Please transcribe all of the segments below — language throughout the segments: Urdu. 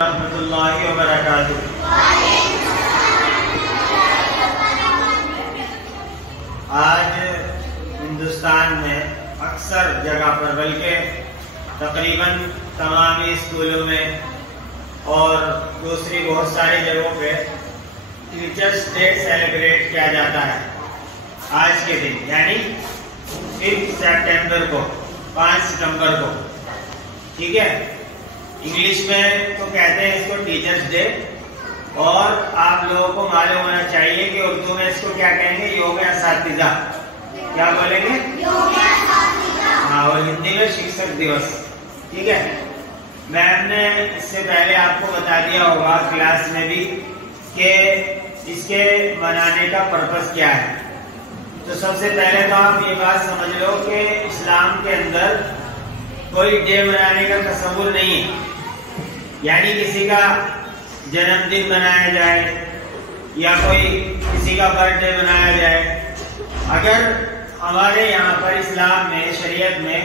رحمۃ اللہ وبرکاتہ۔ آج ہندوستان میں اکثر جگہ پر بلکہ تقریباً تمام اسکولوں میں اور دوسری بہت ساری جگہوں پہ ٹیچرس ڈے سیلیبریٹ کیا جاتا ہے آج کے دن، یعنی 5 سپٹمبر کو، 5 ستمبر کو، ٹھیک ہے۔ انگلش میں تو کہتے ہیں اس کو ٹیچرس ڈے، اور آپ لوگوں کو معلوم ہونا چاہیے کہ اردو میں اس کو کیا کہیں گے، یوم اساتذہ، کیا بولیں گے، ہاں، اور ہندی میں شکشک دیوس، ٹھیک ہے۔ میم نے اس سے پہلے آپ کو بتا دیا ہوگا کلاس میں بھی کہ اس کے منانے کا پرپس کیا ہے۔ تو سب سے پہلے تو آپ یہ بات سمجھ لو کہ اسلام کے اندر کوئی ڈے منانے کا تصور نہیں ہے، یعنی کسی کا جنم دن منایا جائے یا کوئی کسی کا برتھ ڈے منایا جائے۔ اگر ہمارے یہاں پر اسلام میں، شریعت میں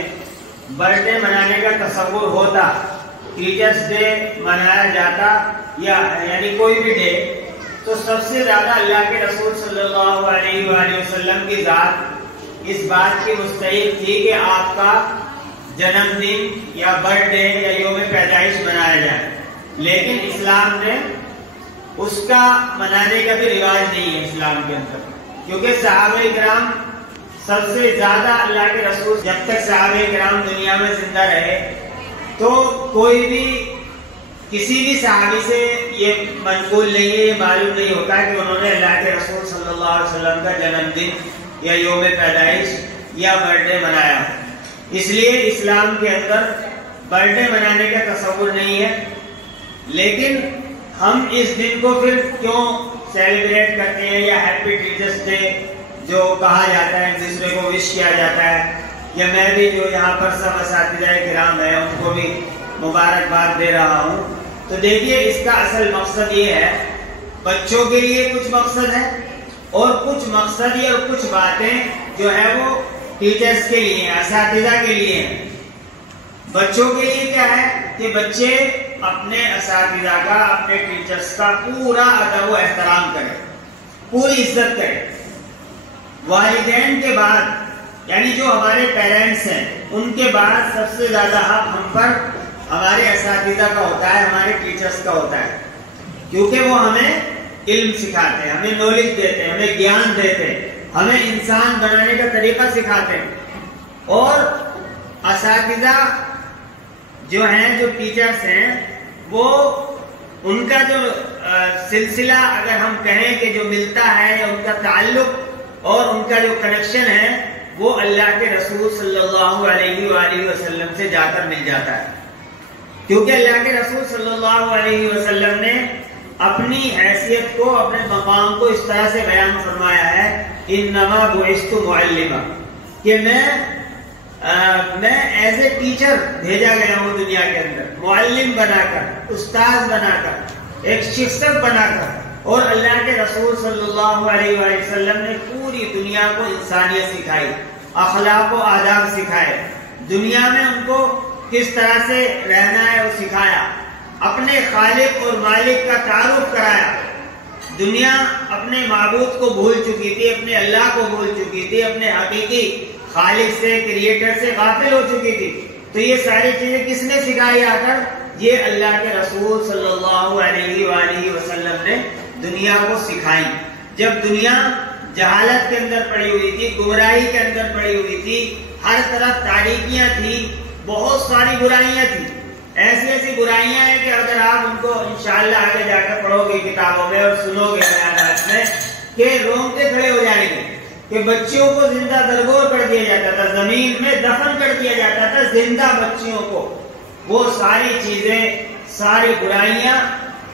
برتھ ڈے منانے کا تصور ہوتا، ٹیچرس ڈے منایا جاتا، یا یعنی کوئی بھی ڈے، تو سب سے زیادہ اللہ کے رسول صلی اللہ علیہ وآلہ وسلم کی ذات اس بات کی مستحق تھی کہ آپ کا جنم دن یا برتھ ڈے یا یوم پیدائش منایا جائے، لیکن اسلام نے اس کا منانے کا بھی رواج نہیں ہے اسلام کے اندر، کیونکہ صحابہ کرام سب سے زیادہ اللہ کے رسول، جب تک صحابہ کرام دنیا میں زندہ رہے تو کوئی بھی کسی بھی صحابی سے یہ منقول نہیں ہے، یہ معلوم نہیں ہوتا کہ انہوں نے اللہ کے رسول صلی اللہ علیہ وسلم کا جنم دن یا یوم پیدائش یا برتھ ڈے منایا۔ اس لیے اسلام کے اندر برتھ ڈے منانے کا تصور نہیں ہے، لیکن ہم اس دن کو پھر کیوں سیلیبریٹ کرتے ہیں، یا ہیپی ٹیچرس ڈے جو کہا جاتا ہے، ایک دوسرے کو وش کیا جاتا ہے، یا میں بھی جو یہاں پر سب اساتذہ کرام ہیں ان کو بھی مبارکباد دے رہا ہوں۔ تو دیکھیے اس کا اصل مقصد یہ ہے، بچوں کے لیے کچھ مقصد ہے اور کچھ مقصد اور کچھ باتیں جو ہے وہ ٹیچرز کے لیے، اساتذہ کے لیے ہیں۔ بچوں کے لیے کیا ہے کہ بچے اپنے اساتذہ کا، اپنے ٹیچرز کا پورا ادب و احترام کریں، پوری عزت کریں۔ والدین کے بعد، یعنی جو ہمارے پیرنٹس ہیں، ان کے بعد سب سے زیادہ حق ہم پر ہمارے اساتذہ کا ہوتا ہے، ہمارے ٹیچرز کا ہوتا ہے، کیونکہ وہ ہمیں علم سکھاتے ہیں، ہمیں نالج دیتے ہیں، ہمیں گیان دیتے ہیں، ہمیں انسان بنانے کا طریقہ سکھاتے ہیں۔ اور اساتذہ جو ہیں، جو ٹیچرز ہیں، وہ ان کا جو سلسلہ اگر ہم کہیں کہ جو ملتا ہے، یا ان کا تعلق اور ان کا جو کنیکشن ہے، وہ اللہ کے رسول صلی اللہ علیہ وآلہ وسلم سے جا کر مل جاتا ہے، کیونکہ اللہ کے رسول صلی اللہ علیہ وسلم نے اپنی حیثیت کو، اپنے مقام کو اس طرح سے بیان فرمایا ہے، انما بعثت معلما، کہ میں ایز اے ٹیچر بھیجا گیا ہوں دنیا کے اندر، معلم بنا کر، استاد بنا کر، ایک شخصیت بنا کر۔ اور اللہ کے رسول صلی اللہ علیہ وآلہ وسلم نے پوری دنیا کو انسانیت سکھائی، اخلاق و آداب سکھائے، دنیا میں ان کو کس طرح سے رہنا ہے وہ سکھایا، اپنے خالق اور مالک کا تعارف کرایا۔ دنیا اپنے معبود کو بھول چکی تھی، اپنے اللہ کو بھول چکی تھی، اپنے حقیقی خالق سے، کریٹر سے غافل ہو چکی تھی۔ تو یہ ساری چیزیں کس نے سکھائی آ کر؟ یہ اللہ کے رسول صلی اللہ علیہ وآلہ وسلم نے دنیا کو سکھائی۔ جب دنیا جہالت کے اندر پڑی ہوئی تھی، گمراہی کے اندر پڑی ہوئی تھی، ہر طرف تاریکیاں تھی، بہت ساری برائیاں تھی، ایسی ایسی برائیاں ہیں کہ اگر آپ ان کو انشاءاللہ آگے جا کر پڑھو گے کتابوں میں اور سنو گے بیانات میں، کہ رونگٹے کھڑے ہو جائیں گے، کہ بچیوں کو زندہ درگور کر دیا جاتا تھا، زمین میں دفن کر دیا جاتا تھا زندہ بچیوں کو۔ وہ ساری چیزیں، ساری برائیاں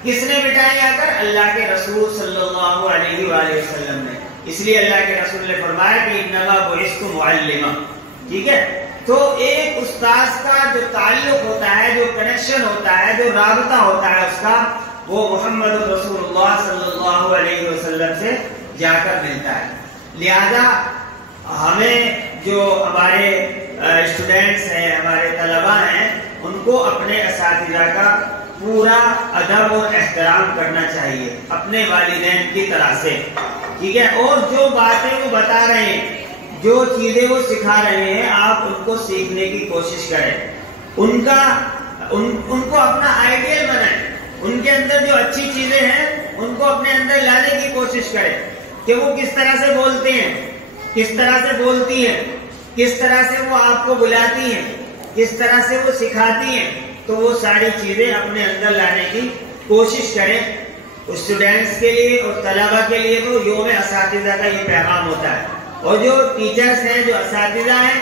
کس نے مٹائی آ کر؟ اللہ کے رسول صلی اللہ علیہ وآلہ وسلم نے۔ اس لیے اللہ کے رسول نے فرمایا کہ انما بعثت معلما، ٹھیک ہے۔ تو ایک استاذ کا جو تعلق ہوتا ہے، جو کنیکشن ہوتا ہے، جو رابطہ ہوتا ہے اس کا، وہ محمد رسول اللہ صلی اللہ علیہ وسلم سے جا کر ملتا ہے۔ لہذا ہمیں جو ہمارے اسٹوڈنٹس ہیں، ہمارے طلباء ہیں، ان کو اپنے اساتذہ کا پورا ادب اور احترام کرنا چاہیے اپنے والدین کی طرح سے، ٹھیک ہے؟ اور جو باتیں وہ بتا رہے ہیں، جو چیزیں وہ سکھا رہے ہیں، آپ ان کو سیکھنے کی کوشش کریں، ان کو اپنا آئیڈیل بنائیں، ان کے اندر جو اچھی چیزیں ہیں ان کو اپنے اندر لانے کی کوشش کریں کہ وہ کس طرح سے بولتے ہیں، کس طرح سے بولتی ہیں، کس طرح سے وہ آپ کو بلاتی ہیں، کس طرح سے وہ سکھاتی ہیں، تو وہ ساری چیزیں اپنے اندر لانے کی کوشش کریں۔ اسٹوڈینٹس کے لیے اور طلبہ کے لیے تو یوم اساتذہ کا یہ پیغام ہوتا ہے، اور جو ٹیچرز ہیں، جو اساتذہ ہیں،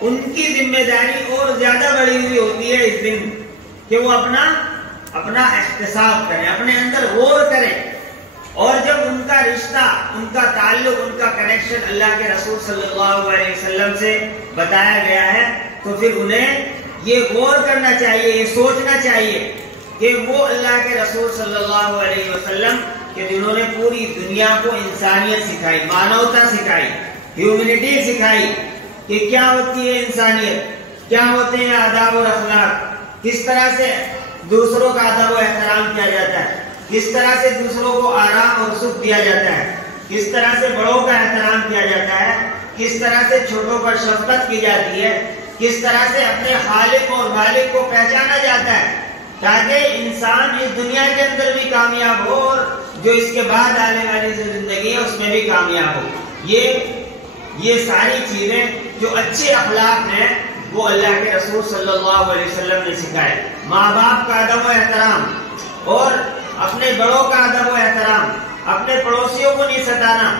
ان کی ذمہ داری اور زیادہ بڑی ہوئی ہوتی ہے اس دن کہ وہ اپنا احتساب کریں، اپنے اندر غور کریں، اور جب ان کا رشتہ، ان کا تعلق، ان کا کنیکشن اللہ کے رسول صلی اللہ علیہ وسلم سے بتایا گیا ہے، تو پھر انہیں یہ غور کرنا چاہیے، یہ سوچنا چاہیے کہ وہ اللہ کے رسول صلی اللہ علیہ وسلم کہ جنہوں نے پوری دنیا کو انسانیت سکھائی، مانوتا سکھائی، ہیومینٹی سکھائی کہ کیا ہوتی ہے انسانیت، کیا ہوتے ہیں آداب اور اخلاق، کس طرح سے دوسروں کا ادب و احترام کیا جاتا ہے، کس طرح سے دوسروں کو آرام اور سکھ دیا جاتا ہے، کس طرح سے بڑوں کا احترام کیا جاتا ہے، کس طرح سے چھوٹوں پر شفقت کی جاتی ہے، کس طرح سے اپنے خالق اور مالک کو پہچانا جاتا ہے، تاکہ انسان اس دنیا کے اندر بھی کامیاب ہو اور جو اس کے بعد آنے والی زندگی ہے اس میں بھی کامیاب ہو۔ یہ ساری چیزیں جو اچھے اخلاق ہیں وہ اللہ کے رسول صلی اللہ علیہ وسلم نے سکھائے۔ ماں باپ کا ادب و احترام اور اپنے بڑوں کا ادب و احترام، اپنے پڑوسیوں کو نہیں ستانا،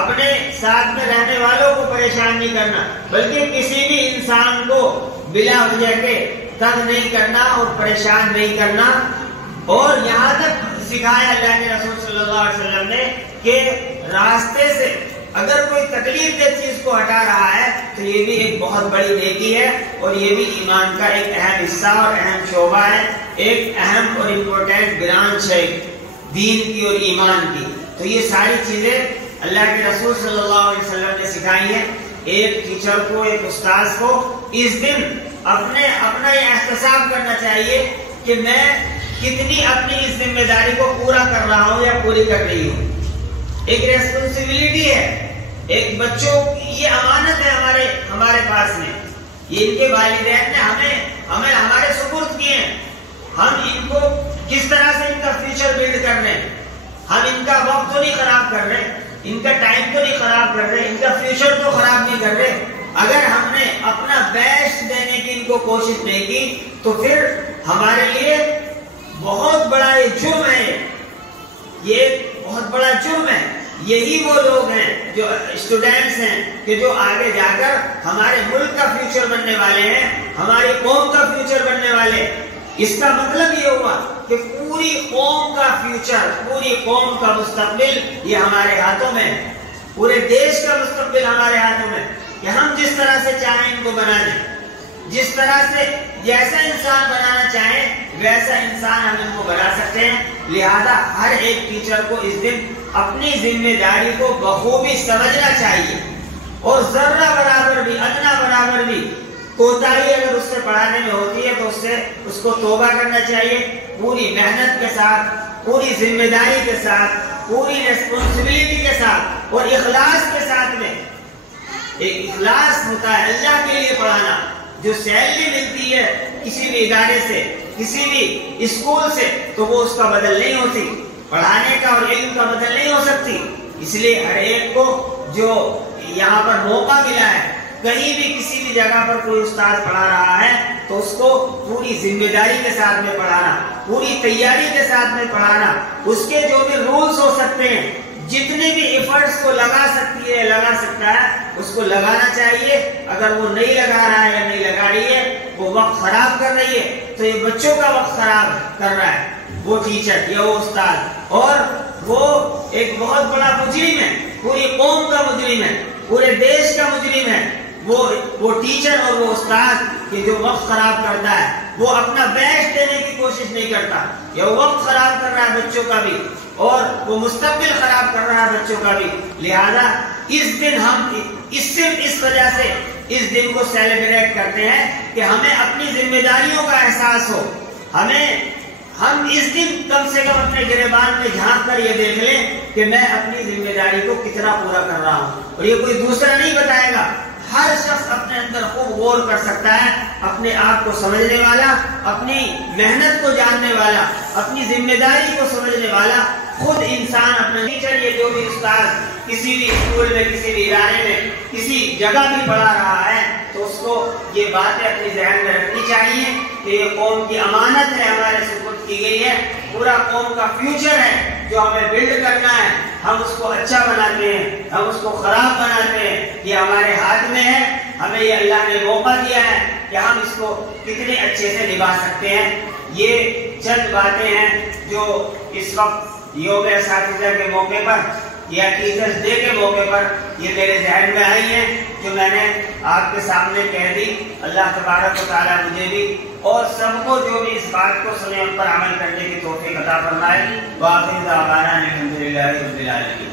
اپنے ساتھ میں رہنے والوں کو پریشان نہیں کرنا، بلکہ کسی بھی انسان کو بلا وجہ کے تنگ نہیں کرنا اور پریشان نہیں کرنا۔ اور یہاں تک سکھایا اللہ کے رسول صلی اللہ علیہ وسلم نے کہ راستے سے اگر کوئی تکلیف دہ چیز کو ہٹا رہا ہے تو یہ بھی ایک بہت بڑی نیکی ہے، اور یہ بھی ایمان کا ایک اہم حصہ اور اہم شعبہ ہے، ایک اہم اور امپورٹنٹ برانچ ہے دین کی اور ایمان کی۔ تو یہ ساری چیزیں اللہ کے رسول صلی اللہ علیہ وسلم نے سکھائی ہیں۔ ایک ٹیچر کو، ایک استاذ کو اس دن اپنا یہ احتساب کرنا چاہیے کہ میں کتنی اپنی اس ذمہ داری کو پورا کر رہا ہوں یا پوری کر رہی ہوں۔ ایک ریسپانسبلٹی ہے، ایک بچوں یہ امانت ہے ہمارے پاس میں، یہ ان کے والدین نے ہمیں ہمارے سپرد کیے ہیں، ہم ان کو کس طرح سے ان کا فیوچر بلڈ کر رہے ہیں، ہم ان کا وقت تو نہیں خراب کر رہے، ان کا ٹائم تو نہیں خراب کر رہے، ان کا فیوچر تو خراب نہیں کر رہے۔ اگر ہم نے اپنا بیسٹ دینے کی ان کو کوشش نہیں کی تو پھر ہمارے لیے بہت بڑا یہ جرم ہے، یہ بہت بڑا جرم ہے۔ یہی وہ لوگ ہیں جو اسٹوڈینٹس ہیں کہ جو آگے جا کر ہمارے ملک کا فیوچر بننے والے ہیں، ہماری قوم کا فیوچر بننے والے۔ اس کا مطلب یہ ہوا کہ پوری قوم کا فیوچر، پوری قوم کا مستقبل یہ ہمارے ہاتھوں میں ہے، پورے دیش کا مستقبل ہمارے ہاتھوں میں، کہ ہم جس طرح سے چاہیں ان کو بنا دیں، جس طرح سے جیسا انسان بنانا چاہیں ویسا انسان ہم ان کو بنا سکتے ہیں۔ لہذا ہر ایک ٹیچر کو اس دن اپنی ذمہ داری کو بخوبی سمجھنا چاہیے، اور ذرہ برابر بھی، ادنا برابر بھی کوتاہی اگر اس سے پڑھانے میں ہوتی ہے تو اس کو توبہ کرنا چاہیے، پوری محنت کے ساتھ، پوری ذمہ داری کے ساتھ، پوری ریسپانسبلٹی کے ساتھ اور اخلاص کے ساتھ میں۔ ایک اخلاص ہوتا ہے اللہ کے لیے پڑھانا۔ جو سیلری ملتی ہے کسی بھی ادارے سے، کسی بھی اسکول سے، تو وہ اس کا بدل نہیں ہوتی، پڑھانے کا اور علم کا بدل نہیں ہو سکتی۔ اس لیے ہر ایک کو جو یہاں پر موقع ملا ہے، کہیں بھی کسی بھی جگہ پر کوئی استاد پڑھا رہا ہے تو اس کو پوری ذمہ داری کے ساتھ میں پڑھانا، پوری تیاری کے ساتھ میں پڑھانا، اس کے جو بھی رولز ہو سکتے ہیں، جتنے بھی ایفرٹس کو لگا سکتا ہے اس کو لگانا چاہیے۔ اگر وہ نہیں لگا رہا ہے یا نہیں لگا رہی ہے، وہ وقت خراب کر رہی ہے، تو یہ بچوں کا وقت خراب کر رہا ہے وہ ٹیچر یا وہ استاد، اور وہ ایک بہت بڑا مجرم ہے، پوری قوم کا مجرم ہے، پورے دیش کا مجرم ہے وہ ٹیچر اور وہ استاد کہ جو وقت خراب کرتا ہے، وہ اپنا بیسٹ دینے کی کوشش نہیں کرتا، یا وقت خراب کر رہا ہے بچوں کا بھی اور وہ مستقبل خراب کر رہا ہے بچوں کا بھی۔ لہذا اس دن ہم صرف اس وجہ سے اس دن کو سیلیبریٹ کرتے ہیں کہ ہمیں اپنی ذمہ داریوں کا احساس ہو. ہم اس دن کم سے کم اپنے گریبان میں جھانک کر یہ دیکھ لیں کہ میں اپنی ذمہ داری کو کتنا پورا کر رہا ہوں. اور یہ کوئی دوسرا نہیں بتائے گا، ہر شخص اپنے اندر خوب غور کر سکتا ہے. اپنے آپ کو سمجھنے والا، اپنی محنت کو جاننے والا، اپنی ذمہ داری کو سمجھنے والا خود انسان اپنا ٹیچر، یہ جو بھی استاد کسی بھی اسکول میں، کسی بھی ادارے میں، کسی جگہ بھی پڑھا رہا ہے تو اس کو یہ باتیں اپنی ذہن میں رکھنی چاہیے کہ یہ قوم کی امانت ہے، ہمارے سپرد کی گئی ہے، پورا قوم کا فیوچر ہے جو ہمیں بلڈ کرنا ہے. ہم اس کو اچھا بناتے ہیں، ہم اس کو خراب بناتے ہیں، یہ ہمارے ہاتھ میں ہے. ہمیں یہ اللہ نے موقع دیا ہے کہ ہم اس کو کتنے اچھے سے نبھا سکتے ہیں. یہ چند باتیں ہیں جو اس وقت یوم اساتذہ کے موقع پر یا ٹیچرز ڈے کے موقع پر یہ میرے ذہن میں آئی ہیں، جو میں نے آپ کے سامنے کہہ دی. اللہ تبارک و تعالیٰ مجھے بھی اور سب کو جو بھی اس بات کو سنے ان پر عمل کرنے کی توفیق عطا فرمائے. وآخر دعوانا الحمدللہ رب العالمین.